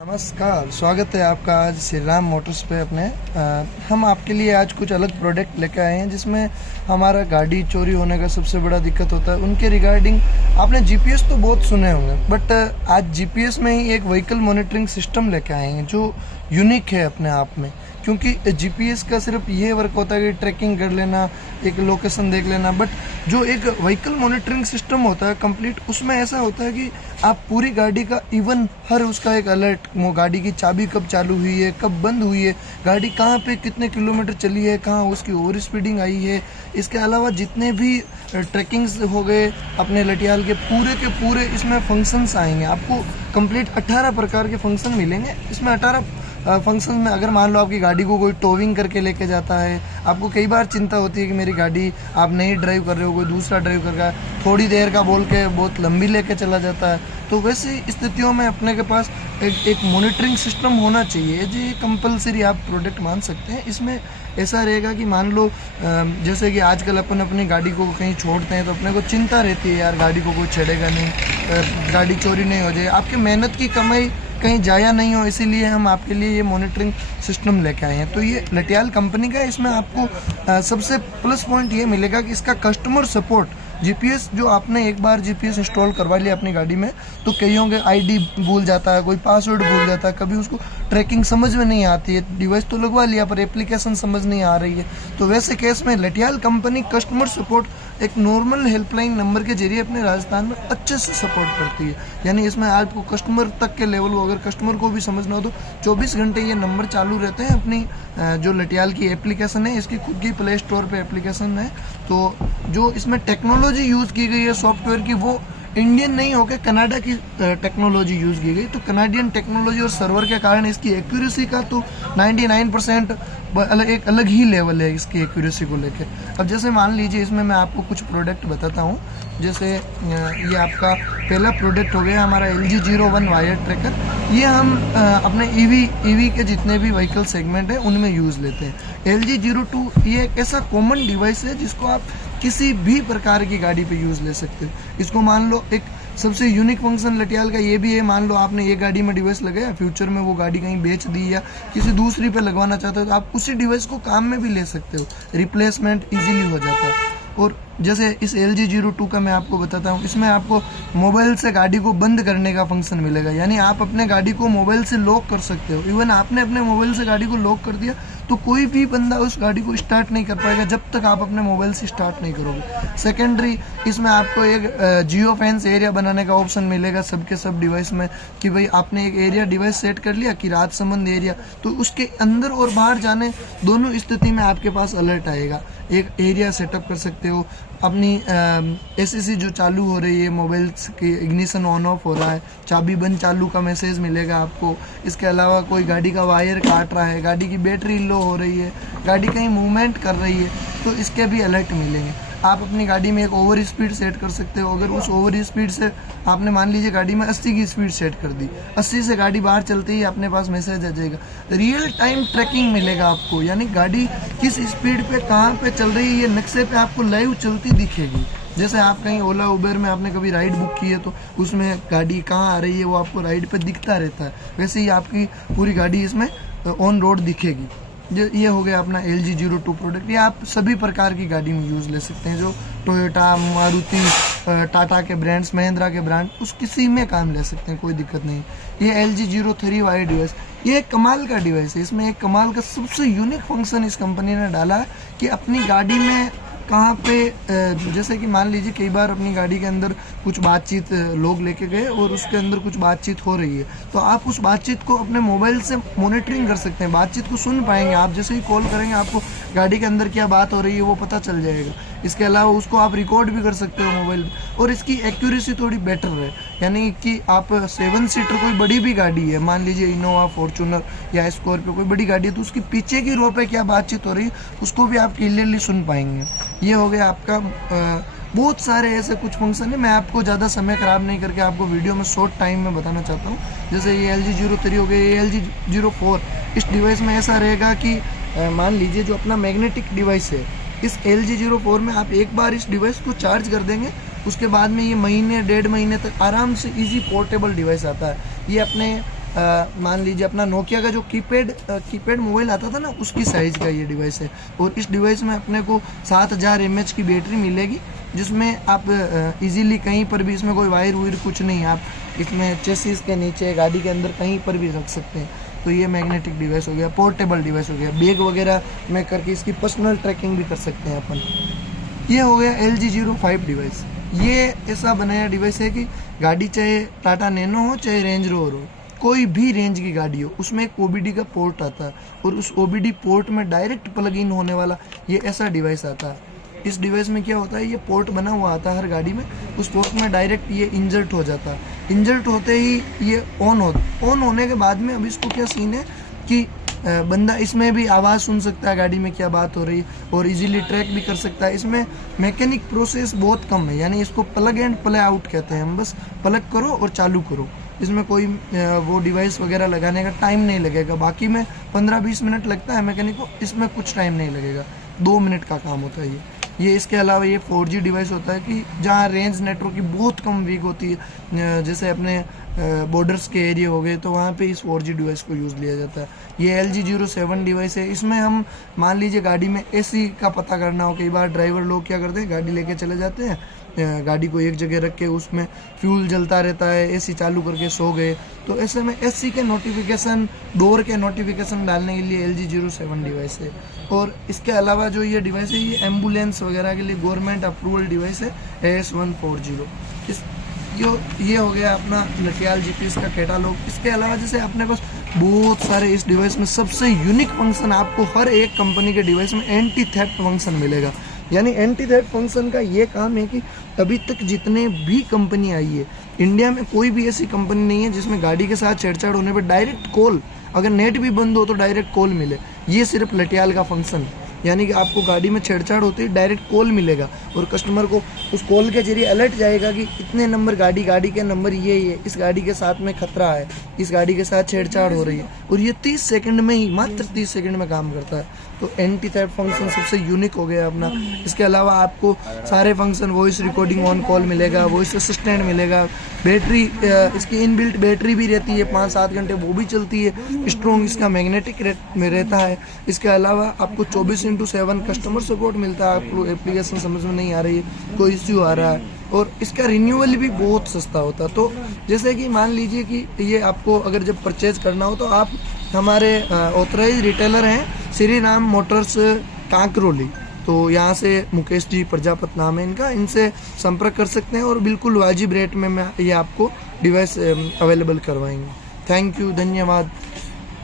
नमस्कार, स्वागत है आपका आज श्री राम मोटर्स पे अपने। हम आपके लिए आज कुछ अलग प्रोडक्ट लेकर आए हैं जिसमें हमारा गाड़ी चोरी होने का सबसे बड़ा दिक्कत होता है। उनके रिगार्डिंग आपने जीपीएस तो बहुत सुने होंगे, बट आज जीपीएस में ही एक व्हीकल मॉनिटरिंग सिस्टम लेकर आए हैं जो यूनिक है अपने आप में। क्योंकि जीपीएस का सिर्फ ये वर्क होता है कि ट्रैकिंग कर लेना, एक लोकेशन देख लेना, बट जो एक व्हीकल मॉनिटरिंग सिस्टम होता है कंप्लीट, उसमें ऐसा होता है कि आप पूरी गाड़ी का इवन हर उसका एक अलर्ट, वो गाड़ी की चाबी कब चालू हुई है, कब बंद हुई है, गाड़ी कहाँ पे कितने किलोमीटर चली है, कहाँ उसकी ओवर स्पीडिंग आई है। इसके अलावा जितने भी ट्रैकिंग्स हो गए अपने लटियाल के पूरे इसमें फंक्शंस आएंगे। आपको कंप्लीट 18 प्रकार के फंक्शन मिलेंगे। इसमें 18 फंक्शन में अगर मान लो आपकी गाड़ी को कोई टोविंग करके लेके जाता है, आपको कई बार चिंता होती है कि मेरी गाड़ी आप नहीं ड्राइव कर रहे हो, कोई दूसरा ड्राइव कर रहा है, थोड़ी देर का बोल के बहुत लंबी लेके चला जाता है, तो वैसी स्थितियों में अपने के पास एक मॉनिटरिंग सिस्टम होना चाहिए। जी कंपलसरी आप प्रोडक्ट मान सकते हैं। इसमें ऐसा रहेगा कि मान लो जैसे कि आजकल अपन अपनी गाड़ी को कहीं छोड़ते हैं तो अपने को चिंता रहती है, यार गाड़ी को कोई छेड़ेगा नहीं, गाड़ी चोरी नहीं हो जाए, आपकी मेहनत की कमाई कहीं जाया नहीं हो, इसीलिए हम आपके लिए ये मॉनिटरिंग सिस्टम लेके आए हैं। तो ये लटियाल कंपनी का है। इसमें आपको सबसे प्लस पॉइंट ये मिलेगा कि इसका कस्टमर सपोर्ट। जीपीएस जो आपने एक बार जीपीएस इंस्टॉल करवा लिया अपनी गाड़ी में, तो कईयों के आईडी भूल जाता है, कोई पासवर्ड भूल जाता है, कभी उसको ट्रैकिंग समझ में नहीं आती है, डिवाइस तो लगवा लिया पर एप्लीकेशन समझ नहीं आ रही है। तो वैसे केस में लटियाल कंपनी कस्टमर सपोर्ट एक नॉर्मल हेल्पलाइन नंबर के जरिए अपने राजस्थान में अच्छे से सपोर्ट करती है। यानी इसमें आपको कस्टमर तक के लेवल को, अगर कस्टमर को भी समझना हो तो 24 घंटे ये नंबर चालू रहते हैं। अपनी जो लटियाल की एप्लीकेशन है, इसकी खुद की प्ले स्टोर पे एप्लीकेशन है। तो जो इसमें टेक्नोलॉजी यूज़ की गई है सॉफ्टवेयर की, वो इंडियन नहीं होकर कनाडा की टेक्नोलॉजी यूज़ की गई। तो कनाडियन टेक्नोलॉजी और सर्वर के कारण इसकी एक्यूरेसी का तो 99% एक अलग ही लेवल है इसकी एक्यूरेसी को लेके। अब जैसे मान लीजिए इसमें मैं आपको कुछ प्रोडक्ट बताता हूँ। जैसे ये आपका पहला प्रोडक्ट हो गया हमारा LG 01 वायर ट्रैकर। ये हम अपने ईवी के जितने भी व्हीकल सेगमेंट है उनमें यूज़ लेते हैं। LG 02 ये एक ऐसा कॉमन डिवाइस है जिसको आप किसी भी प्रकार की गाड़ी पे यूज़ ले सकते हो। इसको मान लो एक सबसे यूनिक फंक्शन लटियाल का ये भी है, मान लो आपने ये गाड़ी में डिवाइस लगाया, फ्यूचर में वो गाड़ी कहीं बेच दी या किसी दूसरी पे लगवाना चाहते हो तो आप उसी डिवाइस को काम में भी ले सकते हो, रिप्लेसमेंट इजीली हो जाता है। और जैसे इस LG 02 का मैं आपको बताता हूँ, इसमें आपको मोबाइल से गाड़ी को बंद करने का फंक्शन मिलेगा। यानी आप अपने गाड़ी को मोबाइल से लॉक कर सकते हो। इवन आपने अपने मोबाइल से गाड़ी को लॉक कर दिया तो कोई भी बंदा उस गाड़ी को स्टार्ट नहीं कर पाएगा जब तक आप अपने मोबाइल से स्टार्ट नहीं करोगे। सेकेंडरी, इसमें आपको एक जियो फेंस एरिया बनाने का ऑप्शन मिलेगा सबके सब डिवाइस में, कि भाई आपने एक एरिया डिवाइस सेट कर लिया कि रात संबंध एरिया, तो उसके अंदर और बाहर जाने दोनों स्थिति में आपके पास अलर्ट आएगा। एक एरिया सेटअप कर सकते हो। अपनी एसएसी जो चालू हो रही है, मोबाइल की इग्निशन ऑन ऑफ हो रहा है, चाबी बंद चालू का मैसेज मिलेगा आपको। इसके अलावा कोई गाड़ी का वायर काट रहा है, गाड़ी की बैटरी लो हो रही है, गाड़ी कहीं मूवमेंट कर रही है, तो इसके भी अलर्ट मिलेंगे। आप अपनी गाड़ी में एक ओवर स्पीड सेट कर सकते हो। अगर उस ओवर स्पीड से आपने मान लीजिए गाड़ी में 80 की स्पीड सेट कर दी, 80 से गाड़ी बाहर चलती ही अपने पास मैसेज आ जाएगा। रियल टाइम ट्रैकिंग मिलेगा आपको, यानी गाड़ी किस स्पीड पे कहाँ पे चल रही है ये नक्शे पे आपको लाइव चलती दिखेगी। जैसे आप कहीं ओला उबेर में आपने कभी राइड बुक की है तो उसमें गाड़ी कहाँ आ रही है वो आपको राइड पे दिखता रहता है, वैसे ही आपकी पूरी गाड़ी इसमें ऑन रोड दिखेगी। ये हो गया अपना LG 02 प्रोडक्ट। ये आप सभी प्रकार की गाड़ी में यूज़ ले सकते हैं, जो टोयोटा, मारुति, टाटा के ब्रांड्स, महिंद्रा के ब्रांड, उस किसी में काम ले सकते हैं, कोई दिक्कत नहीं। ये LG 03 वायर डिवाइस, ये एक कमाल का डिवाइस है। इसमें एक कमाल का सबसे यूनिक फंक्शन इस कंपनी ने डाला है कि अपनी गाड़ी में कहाँ पे, जैसे कि मान लीजिए कई बार अपनी गाड़ी के अंदर कुछ बातचीत लोग लेके गए और उसके अंदर कुछ बातचीत हो रही है, तो आप उस बातचीत को अपने मोबाइल से मॉनिटरिंग कर सकते हैं, बातचीत को सुन पाएंगे। आप जैसे ही कॉल करेंगे आपको गाड़ी के अंदर क्या बात हो रही है वो पता चल जाएगा। इसके अलावा उसको आप रिकॉर्ड भी कर सकते हो मोबाइल में। और इसकी एक्यूरेसी थोड़ी बेटर है, यानी कि आप 7 सीटर कोई बड़ी भी गाड़ी है, मान लीजिए इनोवा, फॉर्चूनर या स्कॉर्पियो, कोई बड़ी गाड़ी है, तो उसकी पीछे की रो पे क्या बातचीत हो रही है उसको भी आप क्लियरली सुन पाएंगे। ये हो गया आपका। बहुत सारे ऐसे कुछ फंक्शन है, मैं आपको ज़्यादा समय ख़राब नहीं करके आपको वीडियो में शॉर्ट टाइम में बताना चाहता हूँ। जैसे ये LG 03 हो गया, ये LG 04। इस डिवाइस में ऐसा रहेगा कि मान लीजिए जो अपना मैग्नेटिक डिवाइस है, इस LG 04 में आप एक बार इस डिवाइस को चार्ज कर देंगे, उसके बाद में ये महीने 1.5 महीने तक आराम से इजी पोर्टेबल डिवाइस आता है। ये अपने मान लीजिए अपना नोकिया का जो कीपैड मोबाइल आता था ना, उसकी साइज़ का ये डिवाइस है। और इस डिवाइस में अपने को 7000 mAh की बैटरी मिलेगी, जिसमें आप इजीली कहीं पर भी, इसमें कोई वायर कुछ नहीं, आप इसमें चेसिस के नीचे गाड़ी के अंदर कहीं पर भी रख सकते हैं। तो ये मैग्नेटिक डिवाइस हो गया, पोर्टेबल डिवाइस हो गया, बैग वगैरह में करके इसकी पर्सनल ट्रैकिंग भी कर सकते हैं अपन। ये हो गया LG Giro 5 डिवाइस। ये ऐसा बनाया डिवाइस है कि गाड़ी चाहे टाटा नैनो हो चाहे रेंज रोवर हो, कोई भी रेंज की गाड़ी हो, उसमें एक OBD का पोर्ट आता है और उस OBD पोर्ट में डायरेक्ट प्लग इन होने वाला ये ऐसा डिवाइस आता है। इस डिवाइस में क्या होता है, ये पोर्ट बना हुआ आता है हर गाड़ी में, उस पोर्ट में डायरेक्ट ये इंजर्ट हो जाता है। इंजर्ट होते ही ये ऑन होने के बाद में अब इसको क्या सीन है कि बंदा इसमें भी आवाज़ सुन सकता है गाड़ी में क्या बात हो रही है और इजीली ट्रैक भी कर सकता है। इसमें मैकेनिक प्रोसेस बहुत कम है, यानी इसको प्लग एंड प्ले आउट कहते हैं हम, बस प्लग करो और चालू करो। इसमें कोई वो डिवाइस वगैरह लगाने का टाइम नहीं लगेगा। बाकी में 15-20 मिनट लगता है मैकेनिक को, इसमें कुछ टाइम नहीं लगेगा, 2 मिनट का काम होता है ये। इसके अलावा ये 4G डिवाइस होता है कि जहाँ रेंज नेटवर्क की बहुत कम वीक होती है, जैसे अपने बॉर्डर्स के एरिया हो गए, तो वहाँ पे इस 4G डिवाइस को यूज़ लिया जाता है। ये LG Giro 7 डिवाइस है। इसमें हम मान लीजिए गाड़ी में AC का पता करना हो, कई बार ड्राइवर लोग क्या करते हैं, गाड़ी लेके चले जाते हैं, गाड़ी को एक जगह रख के उसमें फ्यूल जलता रहता है, AC चालू करके सो गए, तो ऐसे में AC के नोटिफिकेशन, डोर के नोटिफिकेशन डालने के लिए LG Giro 7 डिवाइस है। और इसके अलावा जो ये डिवाइस है, ये एम्बुलेंस वगैरह के लिए गवर्नमेंट अप्रूवल डिवाइस है, AS140। ये हो गया अपना लटियाल GPS का कैटालॉग। इसके अलावा जैसे अपने पास बहुत सारे इस डिवाइस में सबसे यूनिक फंक्शन आपको हर एक कंपनी के डिवाइस में एंटी थेफ्ट फंक्शन मिलेगा। यानी एंटी थेफ्ट फंक्शन का ये काम है कि अभी तक जितने भी कंपनी आई है, इंडिया में कोई भी ऐसी कंपनी नहीं है जिसमें गाड़ी के साथ छेड़छाड़ होने पर डायरेक्ट कॉल, अगर नेट भी बंद हो तो डायरेक्ट कॉल मिले। ये सिर्फ लटियाल का फंक्शन है, यानी कि आपको गाड़ी में छेड़छाड़ होती है डायरेक्ट कॉल मिलेगा और कस्टमर को उस कॉल के जरिए अलर्ट जाएगा कि इतने नंबर गाड़ी के नंबर ये है, इस गाड़ी के साथ में खतरा है, इस गाड़ी के साथ छेड़छाड़ हो रही है। और ये 30 सेकंड में ही, मात्र 30 सेकंड में काम करता है। तो एंटी थेफ्ट फंक्शन सबसे यूनिक हो गया अपना। इसके अलावा आपको सारे function, voice recording on call मिलेगा, वॉइस असिस्टेंट मिलेगा, बैटरी इसकी इनबिल्ट बैटरी भी रहती है 5-7 घंटे, वो भी चलती है, स्ट्रॉन्ग इसका मैग्नेटिक में रहता है। इसके अलावा आपको 24/7 कस्टमर सपोर्ट मिलता है। आपको एप्लीकेशन समझ में नहीं आ रही है, कोई इश्यू आ रहा है, और इसका रिन्यूअल भी बहुत सस्ता होता है। तो जैसे कि मान लीजिए कि ये आपको अगर जब परचेज करना हो तो आप हमारे ऑथराइज रिटेलर हैं श्री राम मोटर्स कांकरोली, तो यहाँ से मुकेश जी प्रजापत नाम है इनका, इनसे संपर्क कर सकते हैं और बिल्कुल वाजिब रेट में ये आपको डिवाइस अवेलेबल करवाएंगे। थैंक यू, धन्यवाद।